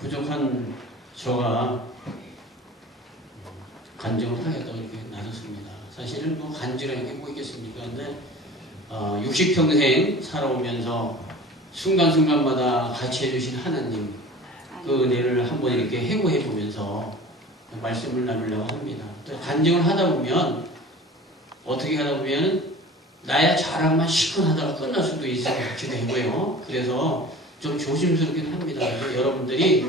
부족한 저가 간증을 하겠다고 이렇게 나섰습니다. 사실은 뭐 간증이라는 게 뭐 있겠습니까? 근데 60평생 살아오면서 순간순간마다 같이 해주신 하나님 그 은혜를 한번 이렇게 해고해 보면서 말씀을 나누려고 합니다. 또 간증을 하다 보면 어떻게 하다 보면 나의 자랑만 시큰하다가 끝날 수도 있기도 하고요. 그래서 좀 조심스럽긴 합니다. 여러분들이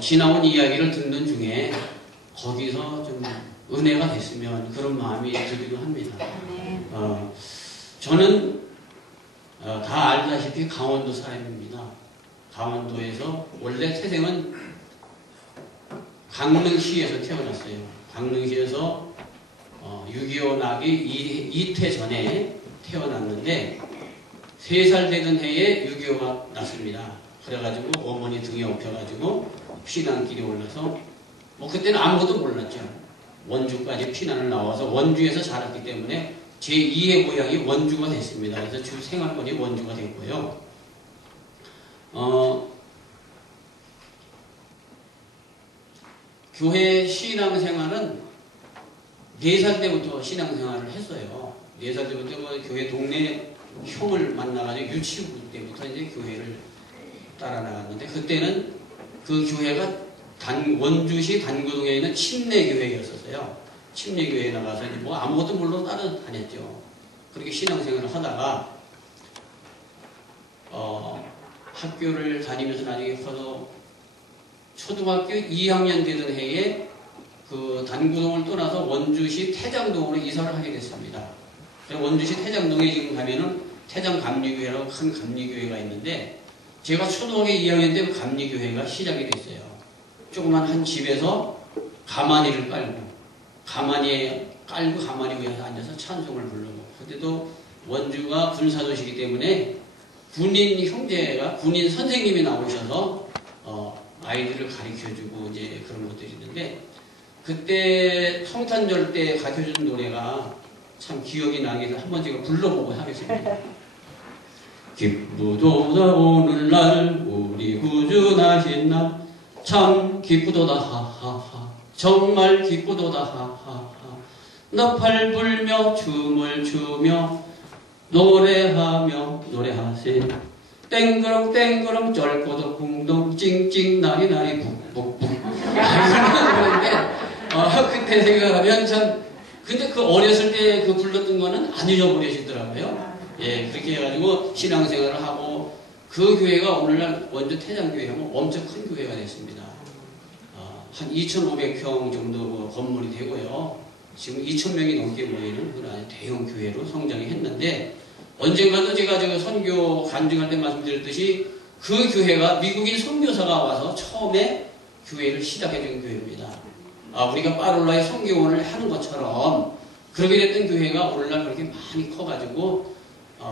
지나온 이야기를 듣는 중에 거기서 좀 은혜가 됐으면 그런 마음이 들기도 합니다. 저는 다 알다시피 강원도 사람입니다. 강원도에서 원래 태생은 강릉시에서 태어났어요. 강릉시에서 6.25 나기 이태 전에 태어났는데 3살 되던 해에 6.25가 났습니다. 그래가지고 어머니 등에 업혀가지고 피난길에 올라서 뭐 그때는 아무것도 몰랐죠. 원주까지 피난을 나와서 원주에서 자랐기 때문에 제2의 고향이 원주가 됐습니다. 그래서 주 생활권이 원주가 됐고요. 교회 신앙생활은 4살 때부터 신앙생활을 했어요. 4살 때부터 뭐 교회 동네 형을 만나가지고 유치부 때부터 이제 교회를 따라 나갔는데 그때는 그 교회가 원주시 단구동에 있는 침례교회였었어요. 침례교회에 나가서 이제 뭐 아무것도 모르고 따라다녔죠. 그렇게 신앙생활을 하다가 학교를 다니면서 나중에 커서 초등학교 2학년 되던 해에 그 단구동을 떠나서 원주시 태장동으로 이사를 하게 됐습니다. 원주시 태장동에 지금 가면은 태장감리교회라고 큰 감리교회가 있는데 제가 초등학교 2학년 때 그 감리교회가 시작이 됐어요. 조그만 한 집에서 가마니를 깔고 가마니 위에 앉아서 찬송을 부르고 그때도 원주가 군사도시이기 때문에 군인 형제가 군인 선생님이 나오셔서 아이들을 가르쳐주고 이제 그런 것들이 있는데 그때 성탄절 때 가르쳐준 노래가 참 기억이 나게 해서 한번 제가 불러보고 하겠습니다. 기쁘도다 오늘날 우리 구주나신 날 참 기쁘도다 하하하 정말 기쁘도다 하하하 나팔 불며 춤을 추며 노래하며 노래하세 땡그렁 땡그렁 쩔꼬덕 궁동 찡찡 나리나리 북북북 그러는데 그때 생각하면 참 근데 그 어렸을 때 그 불렀던 거는 안 잊어버리시더라고요. 예, 그렇게 해가지고 신앙생활을 하고 그 교회가 오늘날 원주 태장교회하면 엄청 큰 교회가 됐습니다. 한 2,500평 정도 건물이 되고요. 지금 2,000명이 넘게 모이는 그런 대형 교회로 성장이 했는데 언젠가도 제가 선교 간증할 때 말씀드렸듯이 그 교회가 미국인 선교사가 와서 처음에 교회를 시작해준 교회입니다. 우리가 파롤라의 선교원을 하는 것처럼 그렇게 됐던 교회가 오늘날 그렇게 많이 커가지고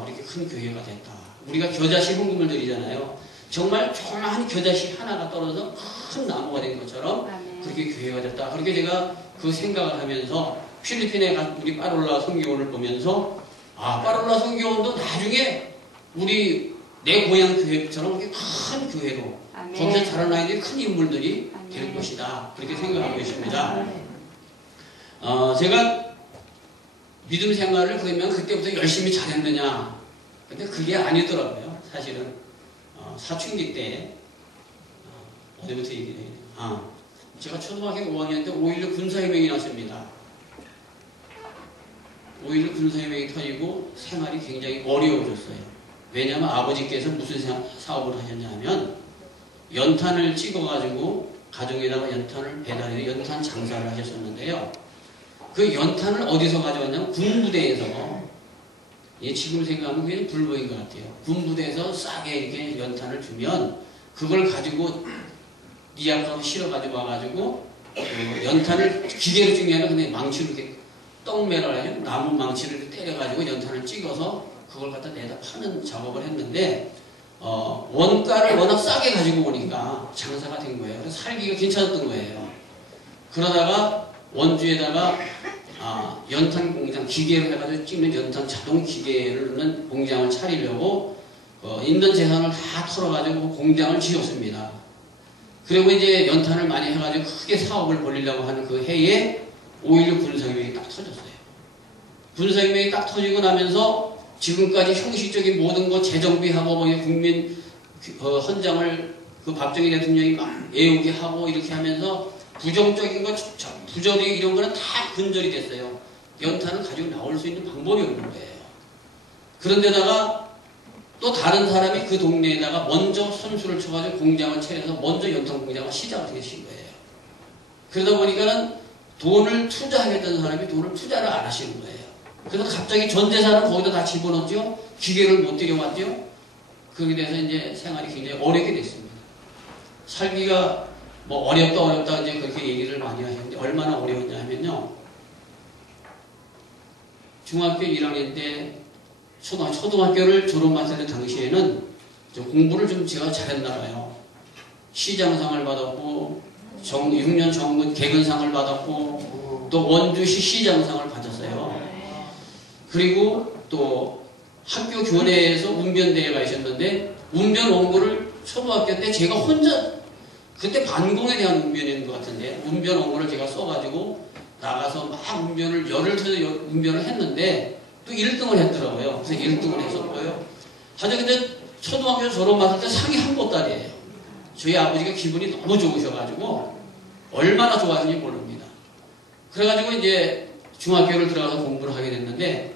이렇게 큰 교회가 됐다. 우리가 겨자씨 헌금을 드리잖아요. 정말 조그마한 겨자씨 하나가 떨어져서 큰 나무가 된 것처럼 그렇게 교회가 됐다. 그렇게 제가 그 생각을 하면서 필리핀에 간 우리 파롤라 선교원을 보면서 파롤라 선교원도 나중에 우리 내 고향 교회처럼 그렇게 큰 교회로 거기서 자란 아이들이 큰 인물들이 될 것이다. 그렇게 생각하고 있습니다. 제가 믿음 생활을 그러면 그때부터 열심히 잘했느냐. 근데 그게 아니더라고요. 사실은 사춘기 때 어디부터 얘기해야 되나. 제가 초등학교 5학년 때 5.16 군사혁명이 났습니다. 5.16 군사혁명이 터지고 생활이 굉장히 어려워졌어요. 왜냐하면 아버지께서 무슨 사업을 하셨냐면 연탄을 찍어가지고 가정에다가 연탄을 배달해서 연탄 장사를 하셨었는데요. 그 연탄을 어디서 가져왔냐면 군부대에서 지금 생각하면 그게 불법인 것 같아요. 군부대에서 싸게 이렇게 연탄을 주면 그걸 가지고 니아까로 실어가지고 와가지고 연탄을 기계로 찍는 게 아니라 그냥 망치로 이렇게 떡매를 해요. 나무 망치를 때려가지고 연탄을 찍어서 그걸 갖다 내다 파는 작업을 했는데 원가를 워낙 싸게 가지고 오니까 장사가 된 거예요. 그래서 살기가 괜찮았던 거예요. 그러다가 원주에다가 연탄 공장, 기계를 해가지고 찍는 연탄 자동 기계를 넣는 공장을 차리려고 있는 재산을 다 털어가지고 공장을 지었습니다. 그리고 이제 연탄을 많이 해가지고 크게 사업을 벌리려고 하는 그 해에 5.16 군사혁명이 딱 터졌어요. 군사혁명이 딱 터지고 나면서 지금까지 형식적인 모든 거 재정비하고 국민 헌장을 그 박정희 대통령이 막 애우게 하고 이렇게 하면서 부정적인 거, 부조리 이런 거는 다 근절이 됐어요. 연탄을 가지고 나올 수 있는 방법이 없는 거예요. 그런데다가 또 다른 사람이 그 동네에다가 먼저 선수를 쳐가지고 공장을 차려서 먼저 연탄 공장을 시작을 하신 거예요. 그러다 보니까는 돈을 투자하겠다는 사람이 돈을 투자를 안 하시는 거예요. 그래서 갑자기 전 재산을 거기다 다 집어넣었죠. 기계를 못 들여왔죠. 그렇게 돼서 이제 생활이 굉장히 어렵게 됐습니다. 살기가 뭐 어렵다 이제 그렇게 얘기를 많이 하셨는데 얼마나 어려웠냐 하면요. 중학교 1학년 때 초등학교를 졸업했을 때 당시에는 공부를 좀 제가 잘했나 봐요. 시장상을 받았고 6년 정군 개근상을 받았고 또 원주시 시장상을 받았어요. 그리고 또 학교 교내에서 운변대회가 있었는데 운변 원고를 초등학교 때 제가 혼자 그때 반공에 대한 운변인 것 같은데 운변 원고를 제가 써가지고 나가서 막 운변을 열흘 쳐서 운변을 했는데 또 1등을 했더라고요. 그래서 1등을 했었고요. 하여튼 근데 초등학교 졸업했을 때 상이 한 보따리예요. 저희 아버지가 기분이 너무 좋으셔가지고 얼마나 좋아하시는지 모릅니다. 그래가지고 이제 중학교를 들어가서 공부를 하게 됐는데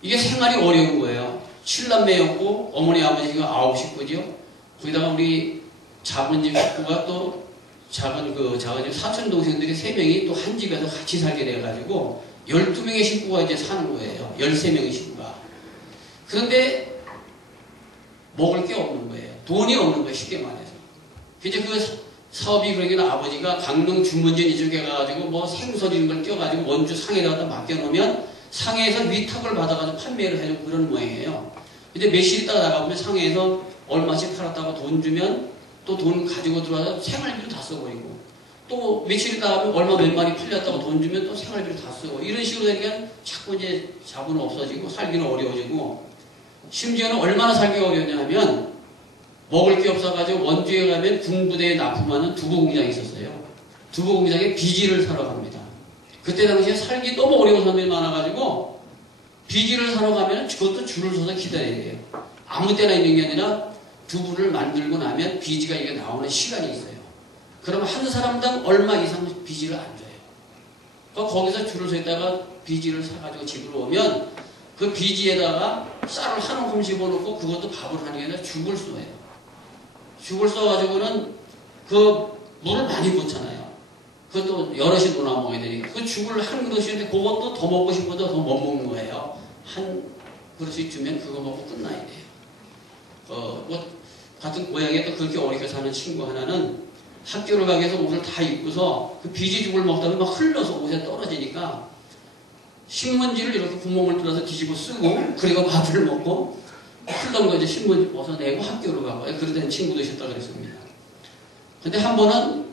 이게 생활이 어려운 거예요. 7남매였고 어머니 아버지가 9 식구죠. 거기다가 우리 작은 집 식구가 또 작은 집 사촌 동생들이 3명이 또 한 집에서 같이 살게 돼가지고 12명의 식구가 이제 사는 거예요. 13명의 식구가. 그런데 먹을 게 없는 거예요. 돈이 없는 거예요. 쉽게 말해서. 이제 그 사업이 그러니까 아버지가 강릉 주문진 이쪽에 가가지고 뭐 생선 이런 걸 껴가지고 원주 상해에다가 맡겨놓으면 상해에서 위탁을 받아가지고 판매를 해주고 그런 모양이에요. 근데 며칠 있다가 나가보면 상해에서 얼마씩 팔았다고 돈 주면 또 돈 가지고 들어와서 생활비로 다 써버리고 또 며칠 있다가 하면 얼마 몇 마리 팔렸다고 돈 주면 또 생활비로 다 쓰고 이런 식으로 되니까 자꾸 이제 자본은 없어지고 살기는 어려워지고 심지어는 얼마나 살기가 어려웠냐 하면 먹을 게 없어가지고 원주에 가면 군부대에 납품하는 두부 공장이 있었어요. 두부 공장에 비지를 사러 갑니다. 그때 당시에 살기 너무 어려운 사람들이 많아가지고 비지를 사러 가면 그것도 줄을 서서 기다려야 돼요. 아무 때나 있는 게 아니라 두부를 만들고 나면 비지가 이게 나오는 시간이 있어요. 그러면 한 사람당 얼마 이상 비지를 안 줘요. 그러니까 거기서 줄을 서 있다가 비지를 사가지고 집으로 오면 그 비지에다가 쌀을 한 움큼 집어넣고 그것도 밥을 하는 게 아니라 죽을 써요. 죽을 써가지고는 그 물을 많이 붓잖아요. 그것도 여럿이 놀아 먹어야 되니까 그 죽을 한 그릇인데 그것도 더 먹고 싶어도 더 못 먹는 거예요. 한 그릇씩 주면 그거 먹고 끝나야 돼요. 뭐 같은 고향에 또 그렇게 어렵게 사는 친구 하나는 학교를 가기 위해서 옷을 다 입고서 그 비지죽을 먹다가 막 흘러서 옷에 떨어지니까 신문지를 이렇게 구멍을 뚫어서 뒤집어 쓰고 그리고 밥을 먹고 흘러온 거 이제 신문지 벗어내고 학교로 가고 그러던 친구도 있었다 그랬습니다. 근데 한 번은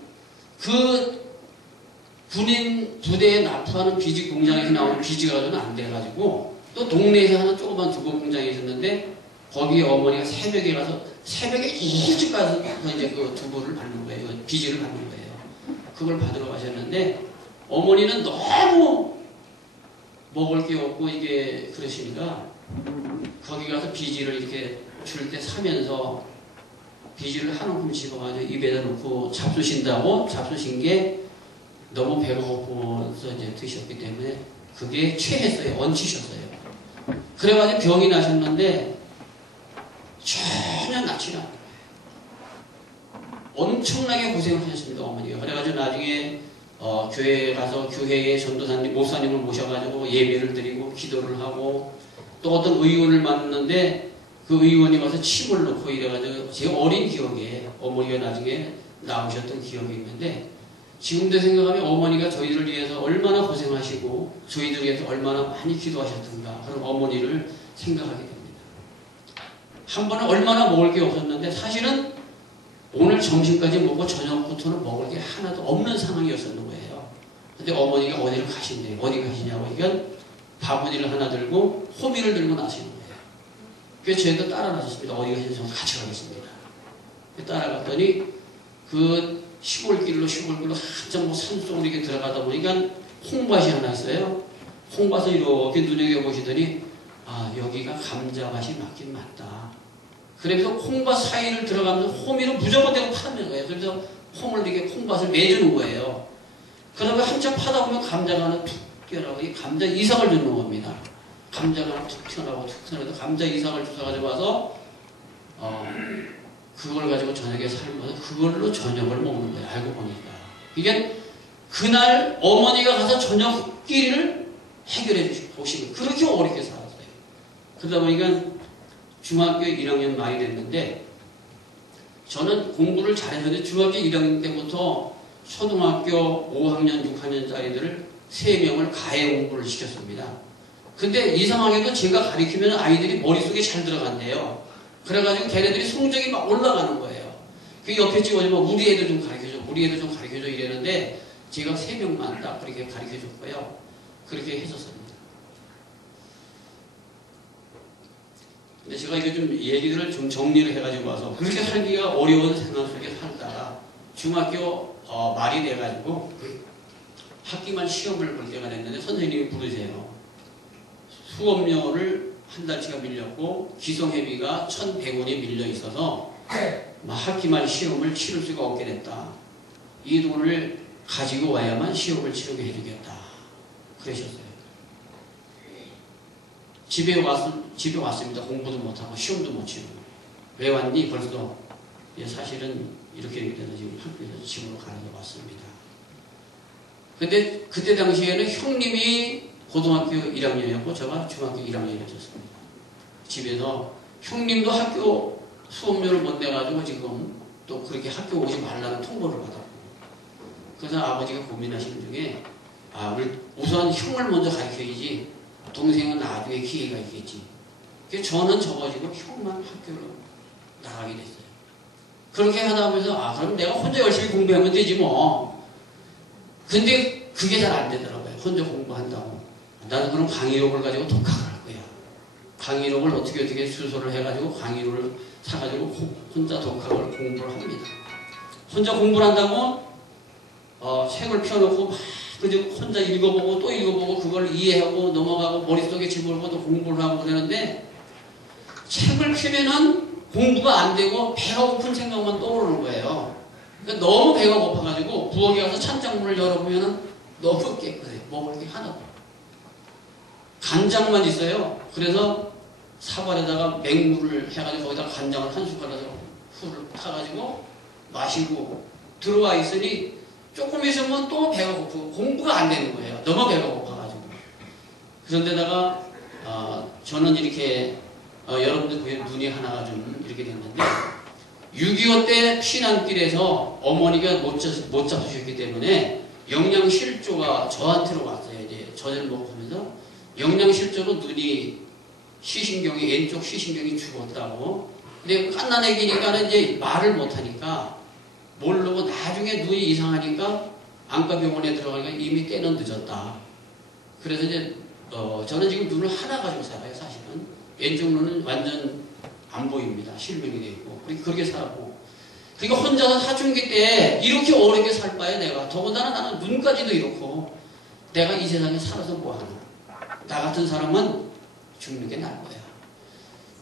그 군인 부대에 납품하는 비지 공장에서 나오는 비지가 가지고는 안 돼가지고 또 동네에서 하는 조그만 두부 공장이 있었는데 거기에 어머니가 새벽에 일찍 가서 이제 그 두부를 받는 거예요. 비지를 받는 거예요. 그걸 받으러 가셨는데 어머니는 너무 먹을 게 없고 이게 그러시니까 거기 가서 비지를 이렇게 줄 때 사면서 비지를 한 움큼 집어가지고 입에다 놓고 잡수신다고 잡수신 게 너무 배가 고파서 이제 드셨기 때문에 그게 취했어요. 얹히셨어요. 그래가지고 병이 나셨는데 전혀 낫지 않아요. 엄청나게 고생을 하셨습니다. 어머니가. 그래가지고 나중에 교회에 가서 교회에 전도사님, 목사님을 모셔가지고 예배를 드리고 기도를 하고 또 어떤 의원을 만났는데 그 의원이 와서 침을 넣고 이래가지고 제 어린 기억에 어머니가 나중에 나오셨던 기억이 있는데 지금도 생각하면 어머니가 저희를 위해서 얼마나 고생하시고 저희들 위해서 얼마나 많이 기도하셨던가 그런 어머니를 생각하게 됩니다. 한 번에 얼마나 먹을 게 없었는데 사실은 오늘 점심까지 먹고 저녁부터는 먹을 게 하나도 없는 상황이었었는 거예요. 근데 어머니가 어디를 가신대요. 어디 가시냐고. 그러니까 바구니를 하나 들고 호미를 들고 나시는 거예요. 그래서 저희도 따라 나섰습니다. 어디 가시는지 같이 가겠습니다. 따라갔더니 그 시골길로 한참 뭐 산속으로 이렇게 들어가다 보니까 홍밭이 하나 있어요. 홍밭을 이렇게 눈여겨보시더니 아, 여기가 감자밭이 맞긴 맞다. 그래서 홍밭 사이를 들어가면서 호미를 무조건 대고 파는 거예요. 그래서 홈을 이렇게 홍밭을 매주는 거예요. 그러다가 한참 파다 보면 감자가 하나 툭 튀어나오고 이 감자 이삭을 주는 겁니다. 감자가 하나 툭 튀어나오고 감자 이삭을 주워가지고 와서 그걸 가지고 저녁에 삶아서 그걸로 저녁을 먹는 거예요. 알고 보니까. 이게 그날 어머니가 가서 저녁 끼리를 해결해 보시고 그렇게 어렵게 살았어요. 그러다 보니까 중학교 1학년 말이 됐는데 저는 공부를 잘했는데 중학교 1학년 때부터 초등학교 5학년, 6학년짜리들을 3명을 가해 공부를 시켰습니다. 근데 이상하게도 제가 가르치면 아이들이 머릿속에 잘 들어간대요. 그래가지고 걔네들이 성적이 막 올라가는 거예요. 그 옆에 찍어주면 우리 애들 좀 가르쳐줘, 우리 애들 좀 가르쳐줘 이랬는데 제가 3명만 딱 그렇게 가르쳐줬고요. 그렇게 했었습니다. 근데 제가 이게 좀 얘기들을 좀 정리를 해가지고 와서 그렇게 살기가 어려운 생각 속에 살다가 중학교 말이 돼가지고 학기말 시험을 볼 때가 됐는데 선생님이 부르세요. 수업료를 한 달치가 밀렸고 기성회비가 1,100원이 밀려 있어서 학기말 시험을 치를 수가 없게 됐다. 이 돈을 가지고 와야만 시험을 치르게 해주겠다. 그러셨어요. 집에 왔습니다. 공부도 못하고 시험도 못 치고. 왜 왔니? 벌써 사실은 이렇게 돼서 지금 학교에서 집으로 가는 거 왔습니다. 근데 그때 당시에는 형님이 고등학교 1학년이었고 제가 중학교 1학년이었습니다. 집에서 형님도 학교 수업료를 못 내가지고 지금 또 그렇게 학교 오지 말라는 통보를 받았고 그래서 아버지가 고민하시는 중에 우선 형을 먼저 가르쳐야지 동생은 나중에 기회가 있겠지. 그래서 저는 접어지고 형만 학교로 나가게 됐어요. 그렇게 하다 보면서 그럼 내가 혼자 열심히 공부하면 되지 뭐. 근데 그게 잘 안 되더라고요. 혼자 공부한다고. 나는 그럼 강의록을 가지고 독학을 할 거야. 강의록을 어떻게 주소를 해가지고 강의록을 사가지고 혼자 독학을 공부를 합니다. 혼자 공부를 한다고 책을 펴놓고 막 혼자 읽어보고 또 읽어보고 그걸 이해하고 넘어가고 머릿속에 집어넣고 또 공부를 하고 그러는데 책을 펴면은 공부가 안 되고 배가 고픈 생각만 떠오르는 거예요. 그러니까 너무 배가 고파가지고 부엌에 가서 찬장문을 열어보면은 너무 깨끗해요. 먹을 게 하나도 없어요. 간장만 있어요. 그래서 사발에다가 맹물을 해가지고 거기다 간장을 한 숟가락으로 후를 타가지고 마시고 들어와 있으니 조금 있으면 또 배가 고프고 공부가 안 되는 거예요. 너무 배가 고파가지고. 그런데다가 저는 이렇게 여러분들 보기에 눈이 하나가 좀 이렇게 됐는데 6.25 때 피난길에서 어머니가 못 잡수셨기 때문에 영양실조가 저한테로 왔어요. 이제 저를 먹으면서 영양실조로 눈이 왼쪽 시신경이 죽었다고. 근데 갓난애기니까는 이제 말을 못하니까 모르고 나중에 눈이 이상하니까 안과병원에 들어가니까 이미 때는 늦었다. 그래서 이제 저는 지금 눈을 하나 가지고 살아요. 사실은 왼쪽 눈은 완전 안 보입니다. 실명이 되어 있고 그렇게 살았고. 그러니까 혼자서 사춘기 때 이렇게 어렵게 살 바에 내가 더군다나 나는 눈까지도 이렇고 내가 이 세상에 살아서 뭐하나. 나 같은 사람은 죽는 게 나을 거야.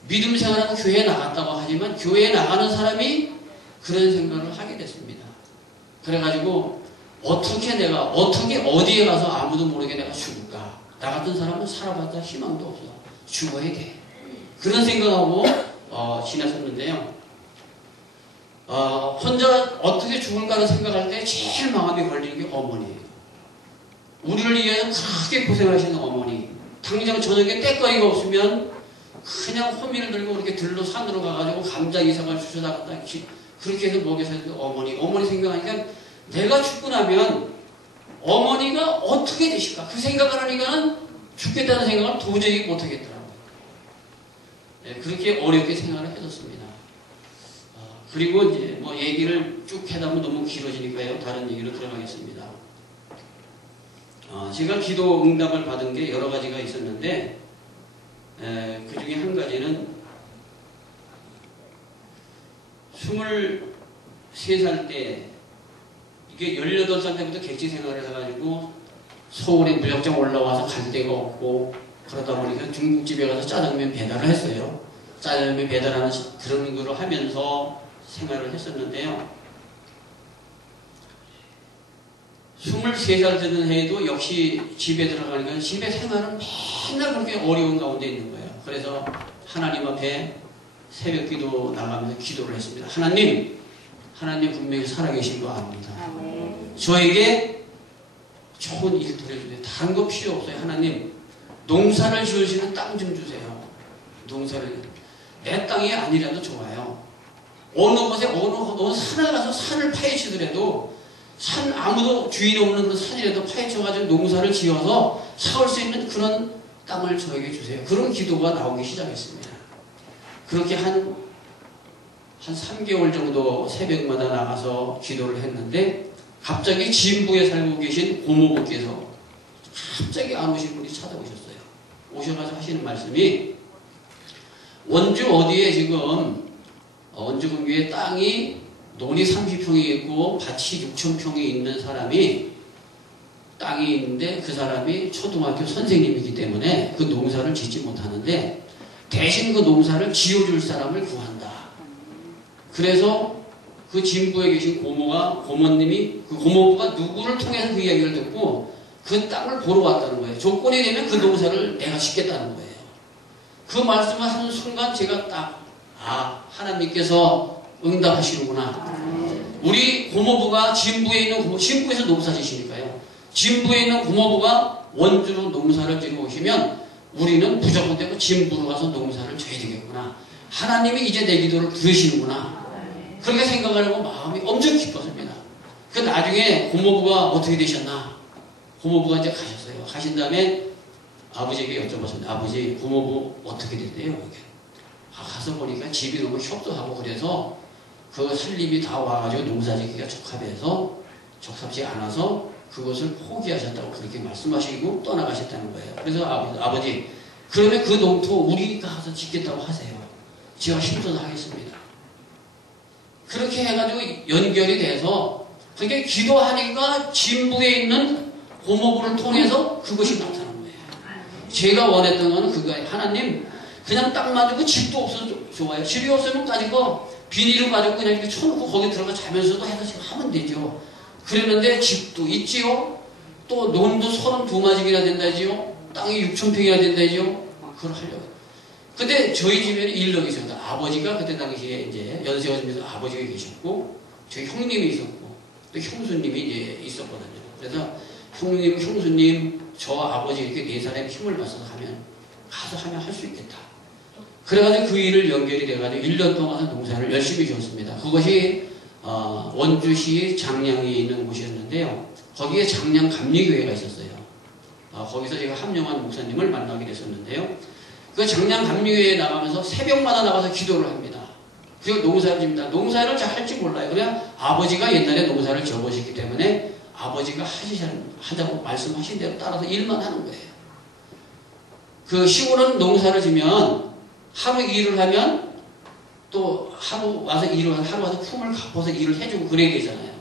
믿음 생활하고 교회에 나갔다고 하지만 교회에 나가는 사람이 그런 생각을 하게 됐습니다. 그래가지고 어떻게 어디에 가서 아무도 모르게 내가 죽을까. 나 같은 사람은 살아봤자 희망도 없어. 죽어야 돼. 그런 생각하고 지냈었는데요. 혼자 어떻게 죽을까를 생각할 때 제일 마음이 걸리는 게 어머니예요. 우리를 위해서 크게 고생하시는 어머니. 당장 저녁에 때거리가 없으면 그냥 호미를 들고 이렇게 들로 산으로 가가지고 감자 이삭을 주워다가 그렇게 해서 먹여 사는 어머니 생각하니까 내가 죽고 나면 어머니가 어떻게 되실까? 그 생각을 하니까는 죽겠다는 생각을 도저히 못하겠더라고요. 그렇게 어렵게 생활을 해줬습니다. 그리고 이제 뭐 얘기를 쭉 하다 보면 너무 길어지니까요. 다른 얘기로 들어가겠습니다. 제가 기도 응답을 받은 게 여러 가지가 있었는데 그 중에 한 가지는 23살 때 이게 18살 때부터 객지 생활을 해가지고 서울에 무역장 올라와서 갈 데가 없고 그러다 보니까 중국집에 가서 짜장면 배달을 했어요. 짜장면 배달하는 그런 거를 하면서 생활을 했었는데요. 23살 되는 해에도 역시 집에 들어가니까 집에 생활은 맨날 그렇게 어려운 가운데 있는 거예요. 그래서 하나님 앞에 새벽 기도 나가면서 기도를 했습니다. 하나님 분명히 살아계신 거 압니다. 저에게 좋은 일 드려주세요. 다른 거 필요 없어요. 하나님 농사를 지을 수 있는 땅 좀 주세요. 농사를 내 땅이 아니라도 좋아요. 어느 곳에 어느 산에 가서 산을 파헤치더라도 산 아무도 주인 없는 그 산이라도 파헤쳐가지고 농사를 지어서 사올 수 있는 그런 땅을 저에게 주세요. 그런 기도가 나오기 시작했습니다. 그렇게 한 3개월 정도 새벽마다 나가서 기도를 했는데 갑자기 진부에 살고 계신 고모부께서 갑자기 안 오신 분이 찾아오셨어요. 오셔가지고 하시는 말씀이 원주 어디에 지금 원주 근교에 땅이 논이 30평이 있고 밭이 6,000평이 있는 사람이 땅이 있는데 그 사람이 초등학교 선생님이기 때문에 그 농사를 짓지 못하는데 대신 그 농사를 지어줄 사람을 구한다. 그래서 그 진부에 계신 고모님이 그 고모부가 누구를 통해서 그 이야기를 듣고 그 땅을 보러 왔다는 거예요. 조건이 되면 그 농사를 내가 짓겠다는 거예요. 그 말씀을 하는 순간 제가 딱 하나님께서 응답하시는구나. 우리 고모부가 진부에 있는 진부에서 농사 지시니까요. 진부에 있는 고모부가 원주로 농사를 지러 오시면 우리는 무조건 되고 진부로 가서 농사를 져야 되겠구나. 하나님이 이제 내 기도를 들으시는구나. 그렇게 생각을 하고 마음이 엄청 기뻤습니다. 그 나중에 고모부가 어떻게 되셨나? 고모부가 이제 가셨어요. 가신 다음에 아버지에게 여쭤봤습니다. 아버지, 고모부 어떻게 됐대요? 이렇게. 가서 보니까 집이 너무 협소하고 그래서 그 살림이 다 와가지고 농사짓기가 적합지 않아서 그것을 포기하셨다고 그렇게 말씀하시고 떠나가셨다는 거예요. 그래서 아버지, 그러면 그 농토 우리가 가서 짓겠다고 하세요. 제가 힘써서 하겠습니다. 그렇게 해가지고 연결이 돼서 그게 기도하니까 진부에 있는 고모부를 통해서 그것이 나타난 거예요. 제가 원했던 건 그거예요. 하나님, 그냥 땅만 주고 집도 없어서 좋아요. 집이 없으면 가지고 비닐을 가지고 그냥 이렇게 쳐놓고 거기 들어가 자면서도 해서 지금 하면 되죠. 그랬는데 집도 있지요. 또 논도 32마직이나 된다지요. 땅이 6,000평이나 된다지요. 그걸 하려고. 근데 저희 집에는 일력이 있었다. 아버지가 그때 당시에 이제 연세가 좀 돼서 아버지가 계셨고, 저희 형님이 있었고, 또 형수님이 이제 있었거든요. 그래서 형수님, 저 아버지 이렇게 4사람의 힘을 받아서 가서 하면 할 수 있겠다. 그래가지고 그 일을 연결이 돼가지고 1년 동안 농사를 열심히 지었습니다. 그것이 원주시 장량에 있는 곳이었는데요. 거기에 장량 감리교회가 있었어요. 거기서 제가 함영환 목사님을 만나게 됐었는데요. 그 장량 감리교회에 나가면서 새벽마다 나가서 기도를 합니다. 그리고 농사를 집니다. 농사를 잘 할지 몰라요. 그냥 아버지가 옛날에 농사를 지어보셨기 때문에 아버지가 하자고 말씀하신 대로 따라서 일만 하는 거예요. 그 시골은 농사를 지면 하루 일을 하면 또 하루 와서 품을 갚아서 일을 해주고 그래야 되잖아요.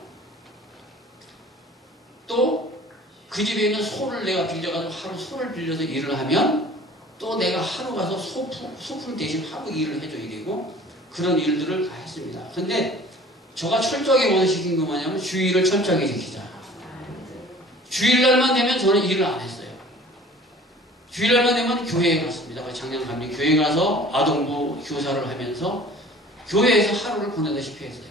또 그 집에 있는 소를 내가 빌려가지고 하루 소를 빌려서 일을 하면 또 내가 하루 가서 소품 대신 하루 일을 해줘야 되고 그런 일들을 다 했습니다. 근데 저가 철저하게 원시킨 거 뭐냐면 주일을 철저하게 지키자. 주일날만 되면 저는 일을 안 했어요. 주일날만 되면 교회에 갔습니다. 장량감리 교회에 가서 아동부 교사를 하면서 교회에서 하루를 보내다시피 했어요.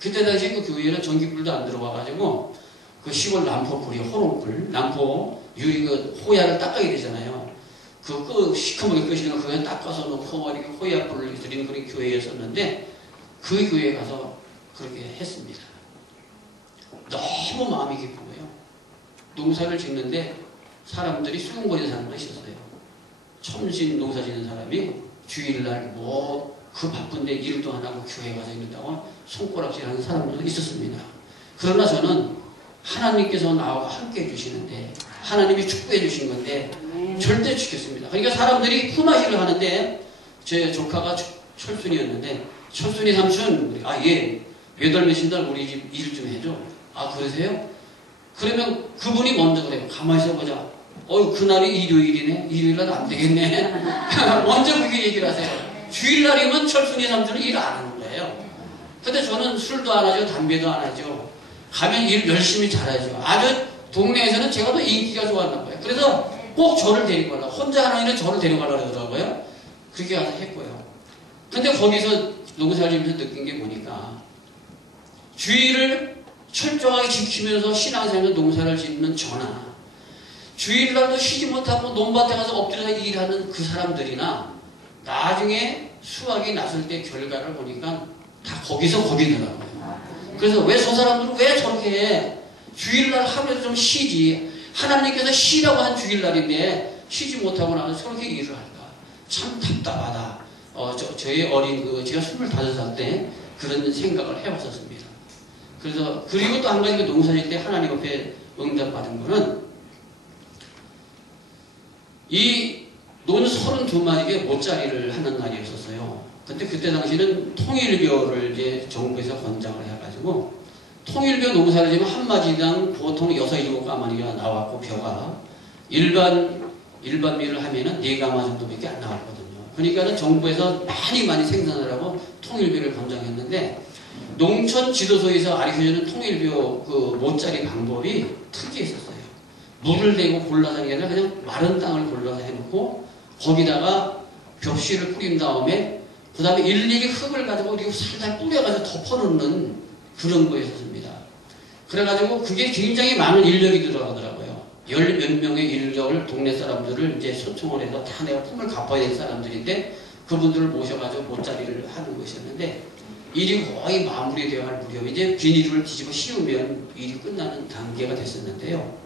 그때 당시 그 교회에는 전기불도 안 들어와가지고 그 시골 남포불이 호롱불, 남포 유리 그 호야를 닦아야 되잖아요. 그 시커멓게 끄시는 거 그냥 닦아서 놓고 이렇게 호야불을 드리는 그런 교회였었는데 그 교회에 가서 그렇게 했습니다. 너무 마음이 기쁘고요. 농사를 짓는데 사람들이 수군거리는 사람도 있었어요. 첨신 농사 짓는 사람이 주일날 뭐 그 바쁜데 일도 안 하고 교회 가서 있는다고 손가락질하는 사람들도 있었습니다. 그러나 저는 하나님께서 나와 함께 해주시는데 하나님이 축복해 주신 건데 절대 지켰습니다. 그러니까 사람들이 품앗이를 하는데 제 조카가 철순이었는데 철순이 삼촌 몇 월 몇일 날 우리 집 일 좀 해줘. 아 그러세요? 그러면 그분이 먼저 그래요. 가만히 있어보자. 그날이 일요일이네. 일요일날 안 되겠네. 먼저 그렇게 얘기를 하세요. 주일날이면 철순이 삼촌은 일 안 하는 거예요. 근데 저는 술도 안 하죠. 담배도 안 하죠. 가면 일 열심히 잘하죠. 아주 동네에서는 제가 더 인기가 좋았나 봐요. 그래서 꼭 저를 데리고 가려고. 혼자 하는 일은 저를 데려가려고 그러더라고요. 그렇게 가서 했고요. 근데 거기서 농사를 지면서 느낀 게 뭐니까 주일을 철저하게 지키면서 신앙생활 농사를 짓는 저나 주일날도 쉬지 못하고 논밭에 가서 엎드려서 일하는 그 사람들이나 나중에 수확이 났을 때 결과를 보니까 다 거기서 거기더라고요. 그래서 왜 저 사람들은 왜 저렇게 해? 주일날 하루라도 좀 쉬지. 하나님께서 쉬라고 한 주일날인데 쉬지 못하고 나서 저렇게 일을 할까? 참 답답하다. 저희 제가 25살 때 그런 생각을 해봤었습니다. 그래서 그리고 또 한 가지 농사질 때 하나님 앞에 응답받은 거는 이 논 32마리에 모짜리를 하는 날이었었어요. 근데 그때 당시는 통일벼를 이제 정부에서 권장을 해가지고 통일벼 농사를 지면 한 마디당 보통 6, 7가마니가 나왔고 벼가 일반 밀을 하면은 4가마 정도밖에 안 나왔거든요. 그러니까는 정부에서 많이 생산을 하고 통일벼를 권장했는데 농촌 지도소에서 가르쳐주는 통일벼 그 모짜리 방법이 특이했었어요. 물을 대고 골라서 하는 게 아니라 그냥 마른 땅을 골라서 해놓고 거기다가 벽씨를 뿌린 다음에 그 다음에 일일이 흙을 가지고 그리고 살살 뿌려가지고 덮어놓는 그런 거였습니다. 그래가지고 그게 굉장히 많은 인력이 들어가더라고요. 10몇 명의 인력을 동네 사람들을 이제 소통을 해서 다 내가 품을 갚아야 될 사람들인데 그분들을 모셔가지고 모짜리를 하는 것이었는데 일이 거의 마무리되어야 할 무렵에 이제 비닐을 뒤집어 씌우면 일이 끝나는 단계가 됐었는데요.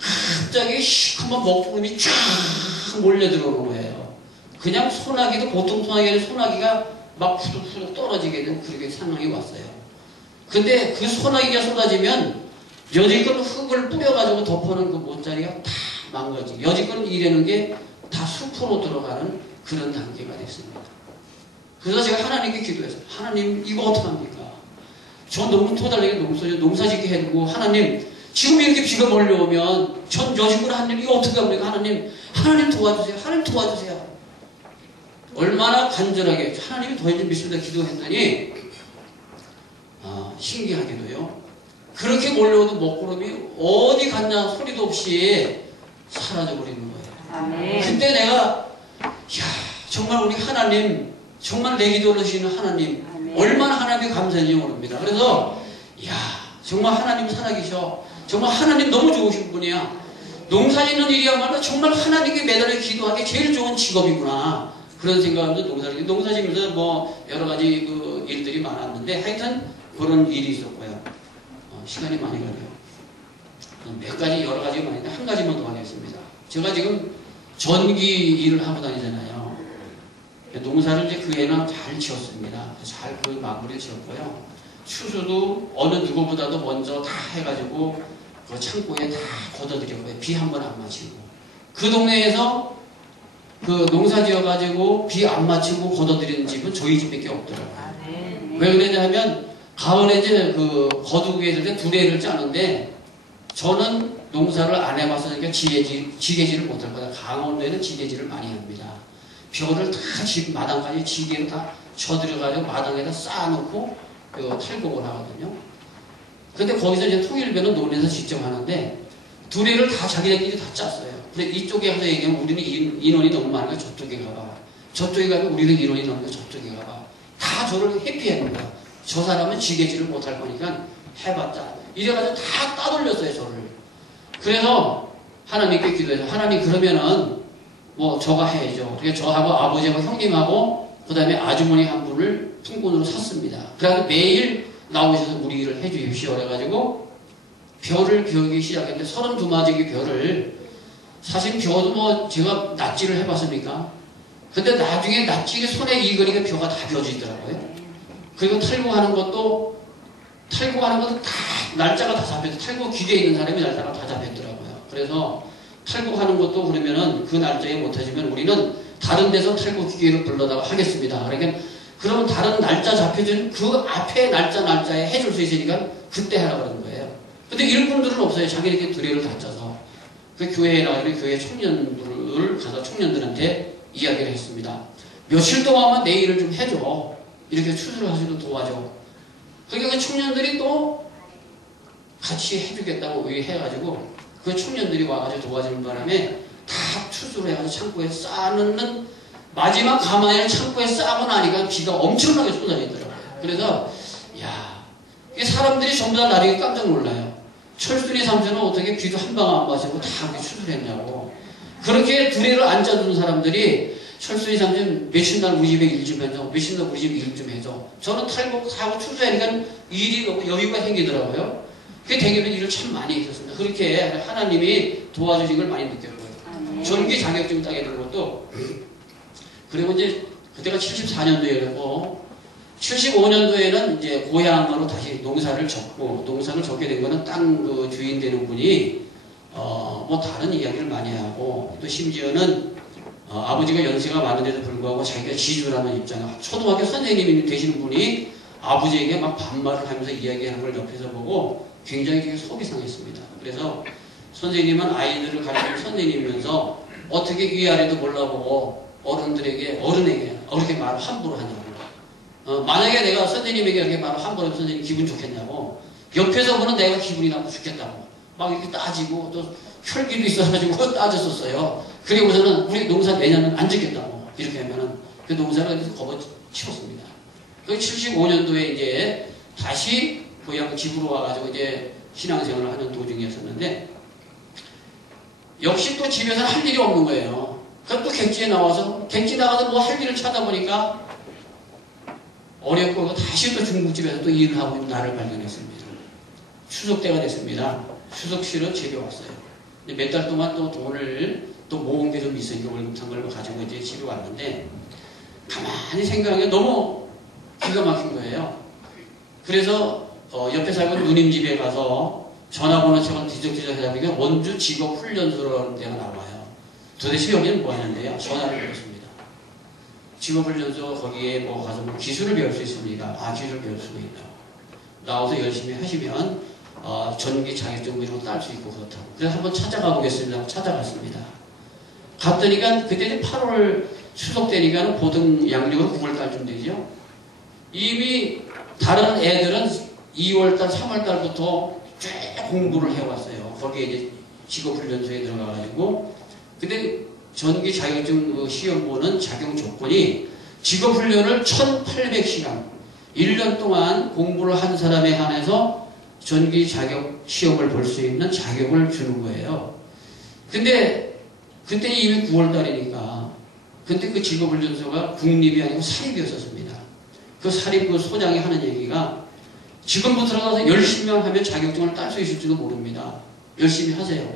갑자기 시커먼 먹구름이 쫙 몰려 들어오는 거예요. 그냥 소나기도 보통 소나기가 아니라 소나기가 막 후둑후둑 떨어지게 된 그렇게 상황이 왔어요. 근데 그 소나기가 쏟아지면 여지껏 흙을 뿌려가지고 덮어놓은 그 모짜리가 다 망가지고 여지껏 일하는 게 다 숲으로 들어가는 그런 단계가 됐습니다. 그래서 제가 하나님께 기도했어요. 하나님 이거 어떡합니까? 저 너무 토달리게 농사짓게 해두고 하나님 지금 이렇게 비가 몰려오면 전 여지껏 한 일 이거 어떻게 합니까? 하나님 도와주세요. 하나님 도와주세요. 얼마나 간절하게 하나님이 도와주실 믿습니다. 기도했더니 신기하게도요. 그렇게 몰려오던 먹구름이 어디 갔냐 소리도 없이 사라져버리는 거예요. 아멘. 그때 내가 정말 우리 하나님 정말 내 기도를 하시는 하나님 아멘. 얼마나 하나님이 감사한지 모릅니다. 그래서 정말 하나님 살아계셔. 정말 하나님 너무 좋으신 분이야. 농사 짓는 일이야말로 정말 하나님께 매달려 기도하기 제일 좋은 직업이구나. 그런 생각하면서 농사 짓면서 뭐 여러 가지 그 일들이 많았는데 하여튼 그런 일이 있었고요. 시간이 많이 가네요. 몇 가지 여러 가지가 많은데 한 가지만 더 하겠습니다. 제가 지금 전기 일을 하고 다니잖아요. 농사를 이제 그 해는 잘 지었습니다. 잘 그 마무리를 지었고요. 추수도 어느 누구보다도 먼저 다 해가지고 그 창고에 다 걷어들였고요. 비 한 번 안 맞히고. 그 동네에서 그 농사 지어가지고 비 안 맞히고 걷어들이는 집은 저희 집밖에 없더라고요. 왜 그러냐 하면 가을에 이제 그 거두기에 있을 때 두레를 짜는데 저는 농사를 안 해봤으니까 지게질을 못할 거다. 강원도에는 지게질을 많이 합니다. 벼를 다 집 마당까지 지게로 다 쳐들여가지고 마당에다 쌓아놓고 그 탈곡을 하거든요. 근데 거기서 이제 통일벼는 논에서 직접 하는데 두레를 다 자기네끼리 다 짰어요. 근데 이쪽에 가서 얘기하면 우리는 인원이 너무 많으니까 저쪽에 가봐. 저쪽에 가면 우리는 인원이 너무 저쪽에 가봐. 다 저를 회피하는 거야. 저 사람은 지게질을 못할 거니까 해봤자. 이래가지고 다 따돌렸어요, 저를. 그래서 하나님께 기도해서 하나님 그러면은 뭐 저가 해야죠. 그래서 저하고 아버지하고 형님하고 그 다음에 아주머니 한 분을 품꾼으로 샀습니다. 그래서 매일 나오셔서 우리 일을 해주십시오. 그래가지고 벼를 기우기 시작했는데 32마지기 벼를 사실 벼도 뭐 제가 낫지를 해봤습니까? 근데 나중에 낯지게 손에 익으니까 벼가 다 벼지더라고요. 그리고 탈곡하는 것도 다 날짜가 다 잡혀서 탈곡 기계에 있는 사람이 날짜가 다 잡혔더라고요. 그래서 탈곡하는 것도 그러면은 그 날짜에 못해주면 우리는 다른 데서 탈곡 기계를 불러다가 하겠습니다. 그러니까 그러면 다른 날짜 잡혀준 그 앞에 날짜에 해줄 수 있으니까 그때 하라고 그러는 거예요. 근데 이런 분들은 없어요. 자기네끼리 두레를 다 짜서. 그 교회에 나가서 교회 청년들을 가서 청년들한테 이야기를 했습니다. 며칠 동안만 내 일을 좀 해줘. 이렇게 추수를 하시도 도와줘. 그러니까 그 청년들이 또 같이 해주겠다고 의해가지고 그 청년들이 와가지고 도와주는 바람에 다 추수를 해가지고 창고에 쌓아놓는 마지막 가마에 창고에 쌓고 나니까 비가 엄청나게 쏟아지더라고요. 그래서 야, 이 사람들이 전부 다 나중에 깜짝 놀라요. 철순이 삼촌은 어떻게 비도 한 방 안 마시고 다 그렇게 추수를 했냐고. 그렇게 두레를 앉아두는 사람들이 철순이 삼촌 며칠 날 우리 집에 일 좀 해줘. 며칠 날 우리 집에 일 좀 해줘. 저는 탈곡하고 추수하니까 일이 너무 여유가 생기더라고요. 그게 대개는 일을 참 많이 했었습니다. 그렇게 하나님이 도와주신 걸 많이 느꼈고요. 전기 자격증 따게 된 것도 그리고 이제 그때가 74년도였고 75년도에는 이제 고향으로 다시 농사를 졌고 농사를 졌게 된 거는 땅 그 주인 되는 분이 뭐 다른 이야기를 많이 하고 또 심지어는 아버지가 연세가 많은데도 불구하고 자기가 지주라는 입장에 초등학교 선생님이 되시는 분이 아버지에게 막 반말을 하면서 이야기하는 걸 옆에서 보고 굉장히 되게 속이 상했습니다. 그래서 선생님은 아이들을 가르치는 선생님이면서 어떻게 위아래도 몰라보고 어른에게 그렇게 말을 함부로 하냐고. 만약에 내가 선생님에게 이렇게 말을 함부로 하면 선생님 기분 좋겠냐고. 옆에서 보는 내가 기분이 나고 죽겠다고. 막 이렇게 따지고 또 혈기도 있어가지고 따졌었어요. 그리고서는 우리 농사 내년은 안 짓겠다고. 이렇게 하면은 그 농사를 그래서 접어치웠습니다. 그 75년도에 이제 다시 고향 집으로 와가지고 이제 신앙생활을 하는 도중이었었는데 역시 또 집에서는 할 일이 없는 거예요. 그것도 객지에 나와서 객지 나가서 뭐 할 일을 찾아보니까 어렵고 다시 또 중국집에서 또 일을 하고 있는 나를 발견했습니다. 추석 때가 됐습니다. 추석시로 집에 왔어요. 몇 달 동안 또 돈을 또 모은 게 좀 있으니까 월급탄 걸 가지고 이제 집에 왔는데 가만히 생각하기가 너무 기가 막힌 거예요. 그래서 옆에 살고 누님 집에 가서 전화번호처럼 뒤적뒤적 하다 보니까 원주 직업훈련소라는 데가 나와요. 도대체 여기는 뭐 하는데요? 전화를 걸었습니다. 직업훈련소 거기에 뭐 가서 뭐 기술을 배울 수 있습니다. 아, 기술을 배울 수가 있다. 나와서 열심히 하시면 전기 자격증 이런 거 딸 수 있고 그렇다고. 그래서 한번 찾아가 보겠습니다. 찾아갔습니다. 갔더니까 그때 8월 추석 때니까 보통 양력으로 9월달쯤 되죠. 이미 다른 애들은 2월달, 3월달부터 쭉 공부를 해왔어요. 거기에 이제 직업훈련소에 들어가가지고. 근데 전기 자격증 시험 보는 자격 조건이 직업훈련을 1800시간 1년 동안 공부를 한 사람에 한해서 전기 자격 시험을 볼 수 있는 자격을 주는 거예요. 근데 그때 이미 9월달이니까 근데 그 직업훈련소가 국립이 아니고 사립이었었습니다. 그 사립 그 소장이 하는 얘기가 지금부터 들어가서 열심히만 하면 자격증을 딸 수 있을지도 모릅니다. 열심히 하세요.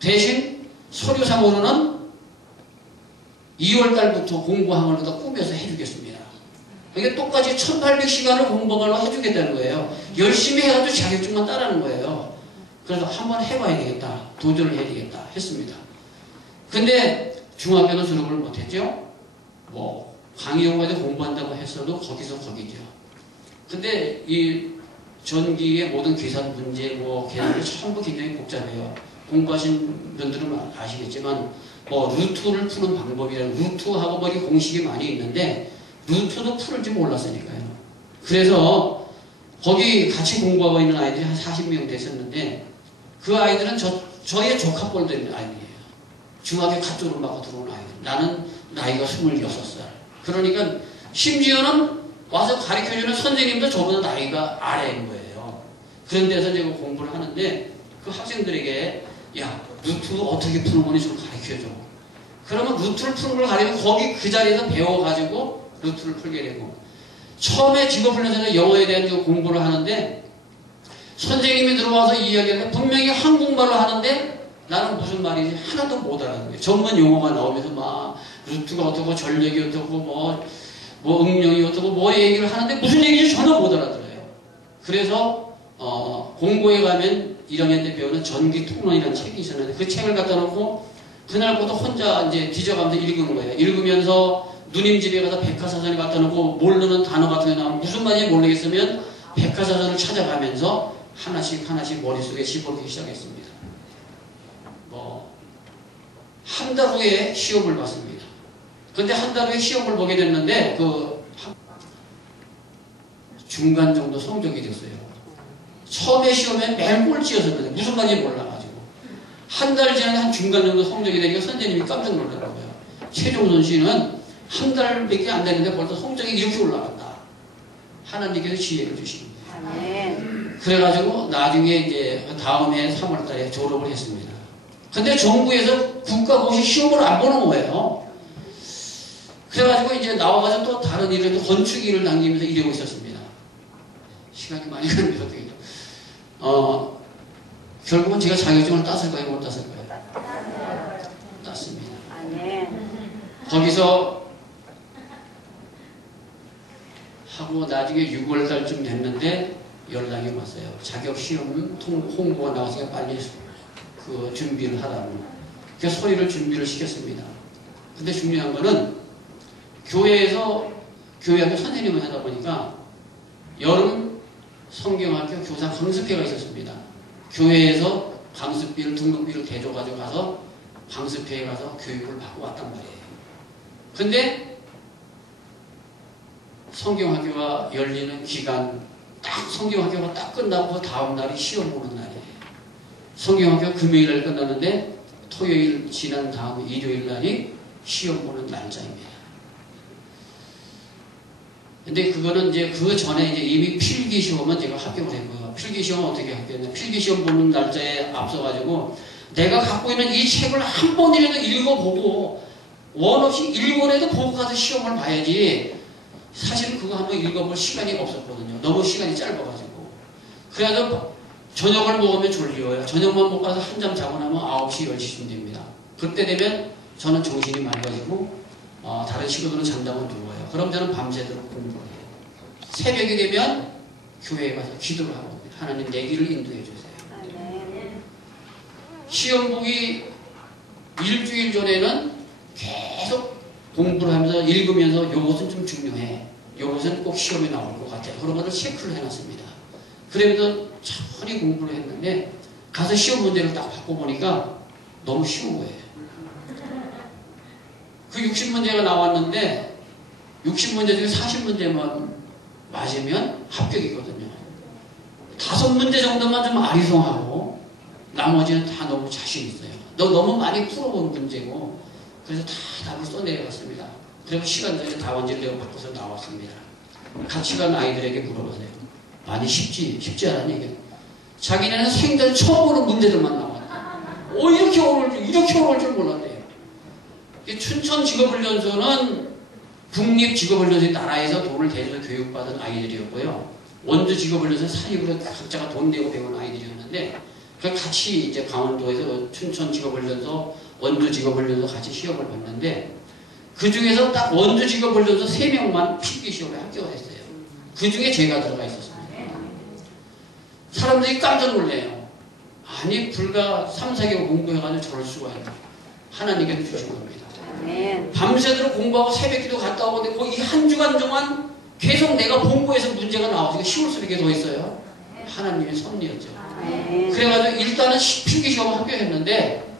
대신 서류상으로는 2월달부터 공부한 걸로 다 꾸며서 해주겠습니다. 이게 똑같이 1800시간을 공부한 걸로 해주겠다는 거예요. 열심히 해가지고 자격증만 따라는 거예요. 그래서 한번 해봐야 되겠다. 도전을 해야 되겠다. 했습니다. 근데 중학교는 졸업을 못했죠. 뭐 강의용과에서 공부한다고 했어도 거기서 거기죠. 근데 이 전기의 모든 계산 문제, 뭐 계산이 전부 굉장히 복잡해요. 공부하신 분들은 아시겠지만 뭐 루트를 푸는 방법이라는 루트하고 뭐 공식이 많이 있는데 루트도 풀을 줄 몰랐으니까요. 그래서 거기 같이 공부하고 있는 아이들이 한 40명 됐었는데 그 아이들은 저의 조카뻘 되는 아이들이에요. 중학교 갓 졸업하고 들어온 아이들. 나는 나이가 26살. 그러니까 심지어는 와서 가르쳐주는 선생님도 저보다 나이가 아래인 거예요. 그런 데서 제가 공부를 하는데 그 학생들에게 야, 루트 어떻게 푸는 건지 좀 가르쳐줘. 그러면 루트를 푸는 걸 가르치면 거기 그 자리에서 배워가지고 루트를 풀게 되고 처음에 직업훈련소에서 영어에 대한 공부를 하는데 선생님이 들어와서 이야기하는데 분명히 한국말로 하는데 나는 무슨 말인지 하나도 못 알아듣는 거예요. 전문 용어가 나오면서 막 루트가 어떻고 전력이 어떻고 뭐 응용이 어떻고 뭐 얘기를 하는데 무슨 얘기인지 전혀 못 알아들어요. 그래서 공고에 가면 1학년 때 배우는 전기통론이라는 책이 있었는데 그 책을 갖다 놓고 그날부터 혼자 이제 뒤져가면서 읽은 거예요. 읽으면서 누님 집에 가서 백과사전을 갖다 놓고 모르는 단어 같은 게 나오면 무슨 말인지 모르겠으면 백과사전을 찾아가면서 하나씩 머릿속에 집어넣기 시작했습니다. 한 달 후에 시험을 봤습니다. 근데 한 달 후에 시험을 보게 됐는데 중간 정도 성적이 됐어요. 처음에 시험에 맨 꼴찌였었는데 무슨 말인지 몰라가지고 한 달 지나서 한 중간 정도 성적이 되니까 선생님이 깜짝 놀랐더라고요. 최종선 씨는 한 달밖에 안 됐는데 벌써 성적이 이렇게 올라간다. 하나님께서 지혜를 주신 거예요. 그래가지고 나중에 이제 다음 해 3월 달에 졸업을 했습니다. 근데 정부에서 국가고시 시험을 안 보는 거예요. 그래가지고 이제 나와가지고 또 다른 일을, 또 건축 일을 당기면서 일하고 있었습니다. 시간이 많이 걸려서 어떻게 결국은 제가 자격증을 땄을까요? 못 땄을까요? 땄습니다. 거기서 하고 나중에 6월 달쯤 됐는데 연락이 왔어요. 자격 시험 홍보가 나와서 빨리 그 준비를 하라고. 그래서 소리를 준비를 시켰습니다. 근데 중요한 거는 교회에서 교회학교 선생님을 하다 보니까 여름 성경학교 교사 강습회가 있었습니다. 교회에서 강습비를 등록비를 대줘가지고 가서 강습회에 가서 교육을 받고 왔단 말이에요. 근데 성경학교가 열리는 기간 딱 성경학교가 딱 끝나고 그 다음 날이 시험 보는 날이에요. 성경학교 금요일날 끝났는데 토요일 지난 다음 일요일 날이 시험 보는 날짜입니다. 근데 그거는 이제 그 전에 이제 이미 필기시험은 제가 합격을 했고요. 필기시험은 어떻게 합격했냐. 필기시험 보는 날짜에 앞서가지고 내가 갖고 있는 이 책을 한 번이라도 읽어보고 원 없이 1권에도 보고 가서 시험을 봐야지. 사실은 그거 한번 읽어볼 시간이 없었거든요. 너무 시간이 짧아가지고. 그래서 저녁을 먹으면 졸려요. 저녁만 먹고 가서 한잠 자고 나면 9시, 10시쯤 됩니다. 그때 되면 저는 정신이 맑아지고 다른 친구들은 잠자고 누워요. 그럼 저는 밤새도록 공부를 해요. 새벽이 되면 교회에 가서 기도를 하고 하나님 내 길을 인도해 주세요. 시험 보기 일주일 전에는 계속 공부를 하면서 읽으면서 요것은 좀 중요해. 요것은 꼭 시험에 나올 것 같아. 그런 것을 체크를 해놨습니다. 그러면서 천천히 공부를 했는데 가서 시험 문제를 딱 바꿔보니까 너무 쉬운 거예요. 그 60문제가 나왔는데 60문제 중에 40문제만 맞으면 합격이거든요. 5문제 정도만 좀 아리송하고 나머지는 다 너무 자신 있어요. 너무 많이 풀어본 문제고 그래서 다 답을 써내려갔습니다. 그리고 시간 전에 답안지를 내가 바꿔서 나왔습니다. 같이 간 아이들에게 물어보세요. 많이 쉽지 않은 얘기예요. 자기네는 생전 처음 보는 문제들만 나와요. 이렇게 어려울 줄 몰랐대요. 춘천직업훈련소는 국립직업훈련소 나라에서 돈을 대줘서 교육받은 아이들이었고요. 원주직업훈련소는 사립으로 각자가 돈 내고 배운 아이들이었는데 같이 이제 강원도에서 춘천직업훈련소, 원주직업훈련소 같이 시험을 봤는데 그 중에서 딱 원주직업훈련소 3명만 필기시험에 합격을 했어요. 그 중에 제가 들어가 있었습니다. 사람들이 깜짝 놀래요. 아니 불과 3, 4개월 공부해가지고 저럴 수가 있나. 하나님께서 주신 겁니다. 밤새도록 공부하고 새벽기도 갔다 오는데 거의 한 주간 동안 계속 내가 공부해서 문제가 나와서 쉬울 수밖에 더 있어요. 하나님의 섭리였죠. 그래가지고 일단은 필기시험 합격했는데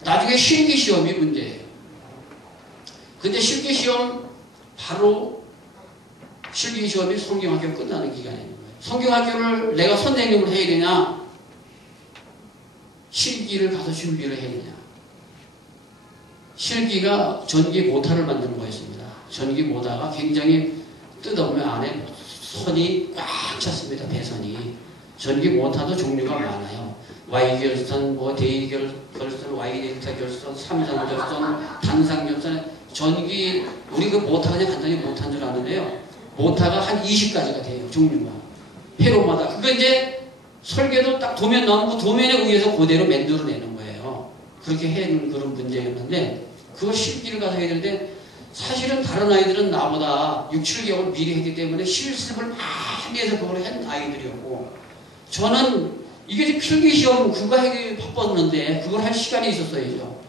나중에 실기시험이 문제예요. 근데 실기시험 바로 실기시험이 성경학교 끝나는 기간에 있는 거예요. 성경학교를 내가 선생님을 해야 되냐 실기를 가서 준비를 해야 되냐. 실기가 전기 모타를 만드는 거였습니다. 전기 모타가 굉장히 뜯어보면 안에 선이 꽉 찼습니다. 배선이. 전기 모타도 종류가 많아요. Y결선, 대이결선, Y델타 결선, 삼상결선, 단상결선, 전기, 우리 그 모타가 그냥 간단히 모타인 줄 아는데요. 모타가 한 20가지가 돼요. 종류가. 회로마다. 그거 이제 설계도 딱 도면 나오고 그 도면에 의해서 그대로 만들어내는 거예요. 그렇게 해는 그런 문제였는데 그거 실기를 가서 해야 되는데 사실은 다른 아이들은 나보다 6, 7개월 미리 했기 때문에 실습을 많이 해서 그걸 한 아이들이었고 저는 이게 이제 필기시험 그거 하기 바빴는데 그걸 할 시간이 있었어야죠.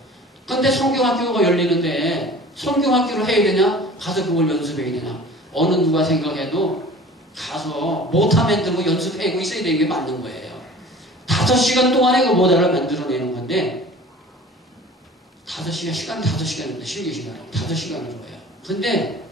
근데 성경학교가 열리는데 성경학교를 해야 되냐? 가서 그걸 연습해야 되냐? 어느 누가 생각해도 가서 모타 만들고 연습하고 있어야 되는 게 맞는 거예요. 5시간 동안에 그 모자를 만들어내는 건데 5시간 5시간인데 실기 시간은 5시간을 줘요. 근데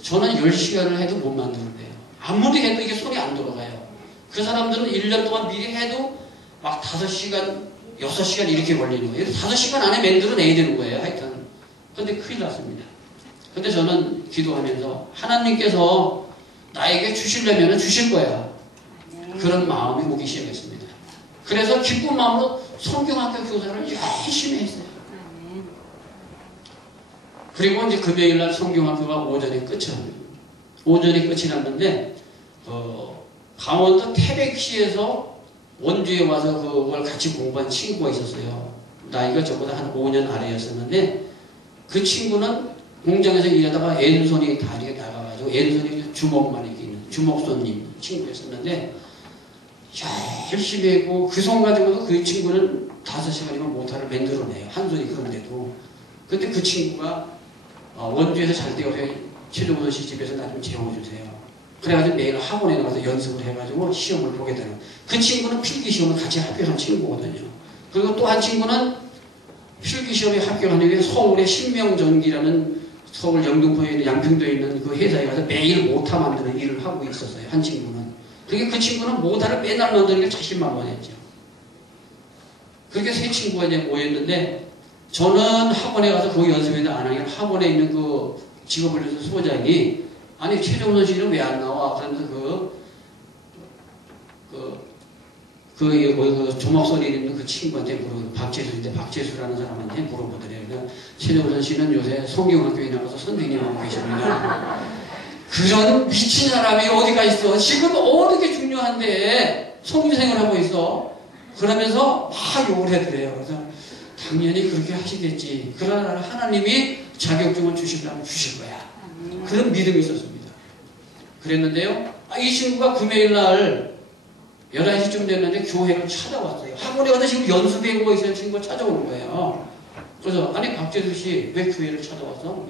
저는 10시간을 해도 못 만드는데요. 아무리 해도 이게 손이 안 돌아가요. 그 사람들은 1년 동안 미리 해도 막 5시간, 6시간 이렇게 걸리는 거예요. 5시간 안에 만들어내야 되는 거예요. 하여튼. 근데 큰일 났습니다. 근데 저는 기도하면서 하나님께서 나에게 주시려면 주실 거야. 그런 마음이 오기 시작했습니다. 그래서 기쁜 마음으로 성경학교 교사를 열심히 했어요. 그리고 이제 금요일날 성경학교가 오전에 끝이 났는데 강원도 태백시에서 원주에 와서 그걸 같이 공부한 친구가 있었어요. 나이가 저보다 한 5년 아래였었는데 그 친구는 공장에서 일하다가 왼손이 다리가 나가가지고 왼손이 주먹만 이렇게 있는 주먹손님 친구였었는데 열심히 했고 그 손 가지고도 그 친구는 5시간이면 모타를 만들어내요. 한 손이 그런데도. 근데 그 친구가 원주에서 잘 때가 최종원 씨 집에서 나 좀 재워주세요. 그래가지고 매일 학원에 나가서 연습을 해가지고 시험을 보게 되는. 그 친구는 필기시험을 같이 합격한 친구거든요. 그리고 또 한 친구는 필기시험에 합격한 후에 서울의 신명전기라는 서울 영등포에 있는 양평도에 있는 그 회사에 가서 매일 모타 만드는 일을 하고 있었어요. 한 친구는. 그러니까 그 친구는 모타를 맨날 만드는 게 자신만만했죠. 그렇게 세 친구가 이제 모였는데 저는 학원에 가서 그 연습회도 안 하면 학원에 있는 그 직업훈련소 소장이 아니 최종선 씨는 왜 안 나와? 그러면서 그 조막소리 있는 그 친구한테 박재수인데 박재수라는 사람한테 물어보더래요. 그러니까 최종선 씨는 요새 성경학교에 나가서 선생님하고 계십니다. 그런 미친 사람이 어디가 있어? 지금 어떻게 중요한데 성교생을 하고 있어? 그러면서 막 욕을 해드려요. 그래서 당연히 그렇게 하시겠지. 그러나 하나님이 자격증을 주시려면 주실 거야. 그런 믿음이 있었습니다. 그랬는데요. 이 친구가 금요일날 11시쯤 됐는데 교회를 찾아왔어요. 학원에 가서 지금 연습하고 있는 친구가 찾아오는 거예요. 그래서 아니 박재수 씨 왜 교회를 찾아왔어?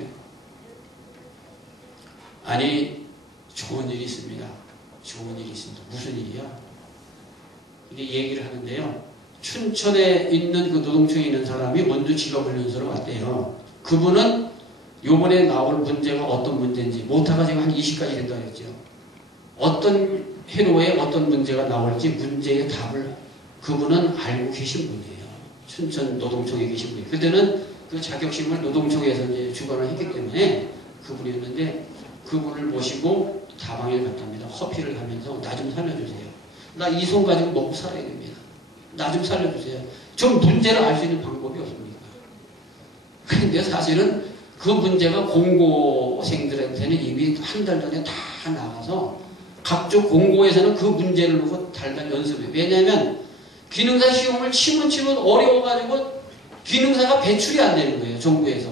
아니 좋은 일이 있습니다. 좋은 일이 있습니다. 무슨 일이야? 이게 얘기를 하는데요. 춘천에 있는 그 노동청에 있는 사람이 원주 직업훈련소로 왔대요. 그분은 요번에 나올 문제가 어떤 문제인지 모타가 지금 한 20가지 된다고 했죠. 어떤 회로에 어떤 문제가 나올지 문제의 답을 그분은 알고 계신 분이에요. 춘천 노동청에 계신 분이에요. 그때는 그 자격심을 노동청에서 이제 주관을 했기 때문에 그분이었는데 그분을 모시고 다방에 갔답니다. 커피를 하면서 나 좀 살려주세요. 나 이 손 가지고 먹고 살아야 됩니다. 나 좀 살려주세요. 좀 문제를 알 수 있는 방법이 없습니까? 근데 사실은 그 문제가 공고생들한테는 이미 한 달 전에 다 나가서 각종 공고에서는 그 문제를 놓고 달달 연습해요. 왜냐하면 기능사 시험을 치면 어려워가지고 기능사가 배출이 안 되는 거예요. 정부에서.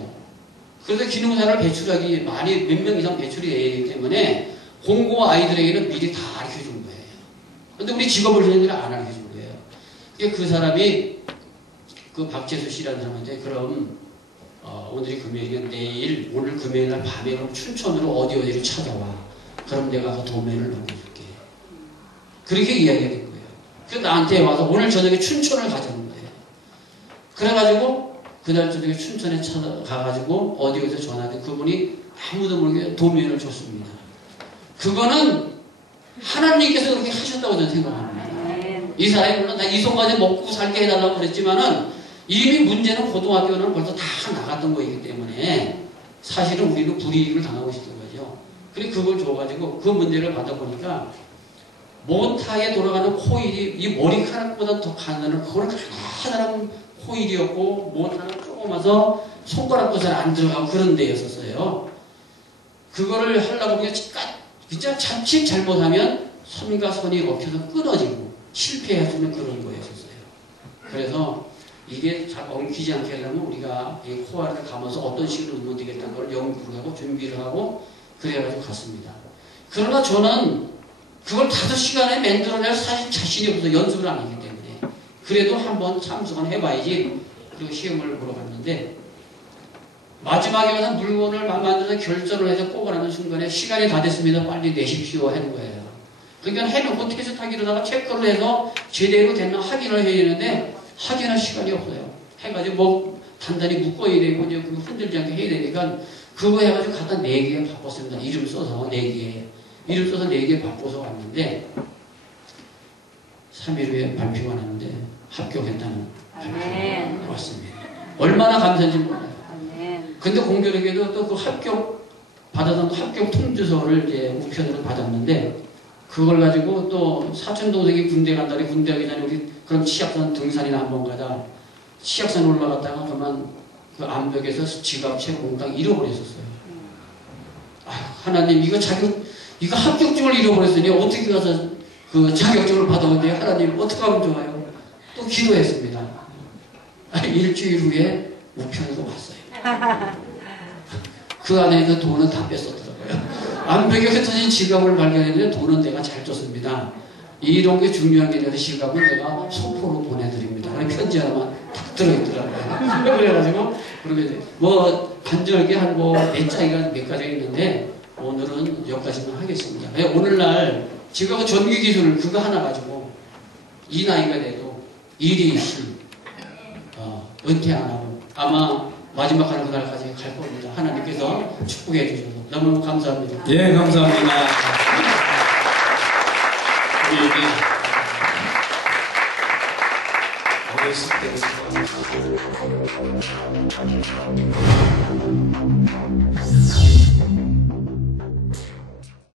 그래서 기능사를 배출하기 많이 몇 명 이상 배출이 돼야 되기 때문에 공고 아이들에게는 미리 다 가르쳐준 거예요. 근데 우리 직업훈련들은 안 가르쳐준 거예요. 그 사람이 그 박재수 씨라는 사람한테 그럼 오늘이 금요일이면 오늘 금요일날 밤에 그럼 춘천으로 어디를 찾아와. 그럼 내가 그 도면을 넘겨줄게. 그렇게 이야기가 된 거예요. 그래서 나한테 와서 오늘 저녁에 춘천을 가자는 거예요. 그래가지고 그날 저녁에 춘천에 찾아가가지고 어디에서 전화했는데 그분이 아무도 모르게 도면을 줬습니다. 그거는 하나님께서 그렇게 하셨다고 저는 생각합니다. 이 사람이 물론 나 이 손까지 먹고 살게 해달라고 그랬지만은 이미 문제는 고등학교는 벌써 다 나갔던 거이기 때문에 사실은 우리는 불이익을 당하고 있었던 거죠. 그리고 그걸 줘가지고 그 문제를 받아보니까 모타에 돌아가는 코일이 이 머리카락보다 더 가늘은 그걸 가느다란 코일이었고 모타는 조그마서 손가락도 잘 안 들어가고 그런 데였었어요. 그거를 하려고 보니까 진짜 자칫 잘못하면 선과 선이 엉켜서 끊어지고 실패했으면 그런 거였었어요. 그래서 이게 잘 엉키지 않게 하려면 우리가 이 코알을 감아서 어떤 식으로 넣으면 되겠다는 걸 연구를 하고 준비를 하고 그래가지고 갔습니다. 그러나 저는 그걸 5시간에 만들어낼 사실 자신이 없어서 연습을 안 하기 때문에 그래도 한번 참석은 해봐야지. 그리고 시험을 보러 갔는데 마지막에 가서 물건을 만들어서 결정을 해서 뽑아내는 순간에 시간이 다 됐습니다. 빨리 내십시오 하는 거예요. 그러니까 해놓고 테스트하기로다가 체크를 해서 제대로 됐나 확인을 해야 되는데 확인할 시간이 없어요. 해가지고 뭐 단단히 묶어야 되고 이제 그거 흔들지 않게 해야 되니까 그거 해가지고 갖다 4개에 바꿨습니다. 이름 써서 4개. 이름 써서 4개 바꿔서 왔는데 3일 후에 발표가 나는데 합격했다는 발표가 왔습니다. 얼마나 감사한지 몰라요. 근데 공교롭게도 또 그 합격 받아서 합격 통지서를 이제 우편으로 받았는데 그걸 가지고 또 사촌 동생이 군대 간다니 군대 가기 전에 우리 그럼 치악산 등산이나 한번 가자. 치악산 올라갔다가 그만 그 암벽에서 지갑채 몽땅 잃어버렸었어요. 아유, 하나님 이거 합격증을 잃어버렸으니 어떻게 가서 그 자격증을 받아오는데 하나님 어떻게 하면 좋아요? 또 기도했습니다. 일주일 후에 우편으로 왔어요. 그 안에 있는 돈은 다 뺐었더라고요. 암벽에 흩어진 지갑을 발견했는데 돈은 내가 잘 줬습니다. 이런 게 중요한 게 아니라 지갑은 내가 소포로 보내드립니다. 편지 하나만 딱 들어있더라고요. 그래가지고 그렇게 뭐 간절하게 한 뭐 몇 장이가 몇 가지 있는데 오늘은 여기까지만 하겠습니다. 오늘날 제가 그 전기 기술을 그거 하나 가지고 이 나이가 돼도 일이 은퇴 안 하고 아마 마지막 하는 그날까지 갈 겁니다. 하나님께서 축복해 주셔서 너무 감사합니다. 예, 감사합니다. 우리에게 어렸을 때부터